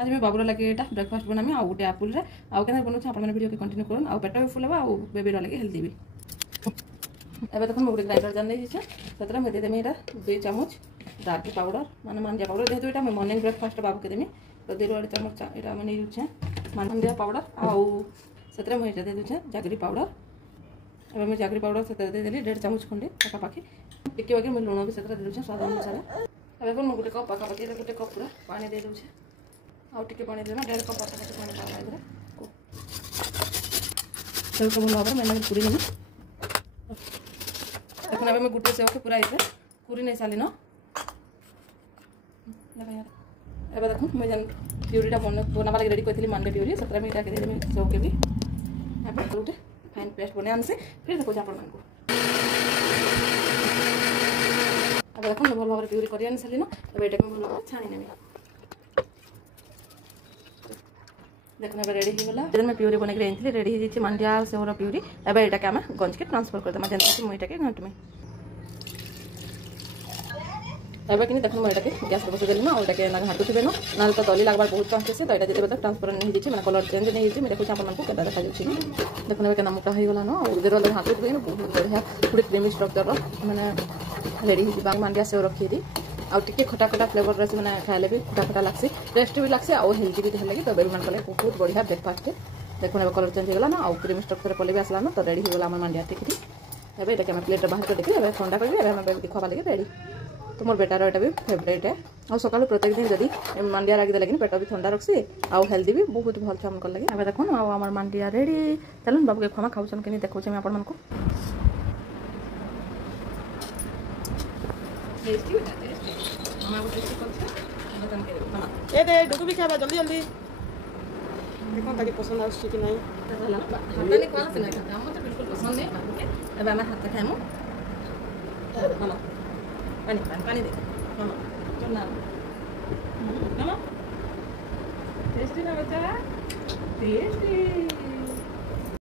आज मैं बाबूर लगे ये ब्रेकफास्ट बनामी आउ गोटे आपुल आउ के बनाऊँ आप वीडियो के कंटिन्यू करूँ आउ पेट भी फुल हे आउ बेबी लगे हेल्दी भी एवं देख गोटे ग्राइंडर जार नहीं से मुझे देदेमी यहाँ 2 चामच दार्की पाउडर माने मांडिया पाउडर जेहतु यहाँ मैं मॉर्निंग ब्रेकफास्ट बाबू के देमी तो 2 चामच यहाँ मैं नहीं जाऊँ मांडिया पाउडर आउ से मुझे दे दूचे जागरी पाउडर एवं मैं जागरी पाउडर से देदेली 1.5 चामच खंडे पाखापाखि टिके बाकी मैं लुण भी से दे दूचे स्वाद अनुसार एवं मुझे गोटे कप पाखापाखि गोटे कप पूरा पानी दे दूचे आउ टिके पानी देना 1.5 कप पाखापाखि पानी पाला सेव को भल भाव मैंने पूरी नेमी देखो मैं गोटे सेव के पूरा ये पूरी नहीं सारी न एवं देखो मैं जेन प्यूरीटा बनावा लगे रेडी करी मांडे प्यूरी से मुझे देदेमी सेव के भी गोटे फाइन पेस्ट बना आनसे फिर देखो आप देखो मैं भल भाव प्यूरी कर सारी न ये भल भाव छाणी नेमी देखो मैं रेडी हो गला मैं प्यूरी बन के रेडी हो मांडिया सेवर प्यूरी एवं यहाँ आम गंज के ट्रांसफर करदेमा जैसे मुझे घाटमी एवं कि देखो मुझे गैस बस देली ना और यहाँ घाटुवे ना ना तो दली लगवार बहुत चांस है तो यहाँ जब ट्रांसफर नहीं मैंने कलर चेंज नहीं मुझे देखो आपको क्या देखा देखो मैं केना मोटा होगा ना और जो घाटुवे बहुत बढ़िया पूरे क्रीमी स्ट्रक्चर मैंने रेडी हो मांडिया सेव रखी दी आउ टिके खटा खटा फ्लेवर रही मैंने खाइले भी खटा खटा लगसी टेस्ट भी लगसी आउ हेल्दी भी लगे तो बेबी मान बहुत बढ़िया ब्रेकफास्ट देखो ना कलर चेंज होगा ना आउ क्रीम स्ट्रक्चर पले भी आसला ना तो रेडी होगा आम मांडिया टिकरी एवं ये प्लेट बाहर कर देखिए ठंडा करी बेबी खावा लगे रेडी तो मोर बेटार यहाँ भी फेवरेट है आ सका प्रत्येक दिन जब मांडिया लगे लगे पेट भी ठंडा रखी आउ हेल्दी भी बहुत भल से आमको लगे एवं देखो आम मांडिया रेडी चलो बाबू के खामा खाऊन कि देखो आपण मानक ये दे डुगु भी खाबा जल्दी जल्दी देखो ताकि पसंद आछी कि नहीं हाथ नहीं कौन से नहीं खाता हम तो बिल्कुल पसंद नहीं बाबू के एबे हम हाथ खाएमु मामा पानी पानी पानी दे मामा चल ना मामा टेस्टी ना बच्चा टेस्टी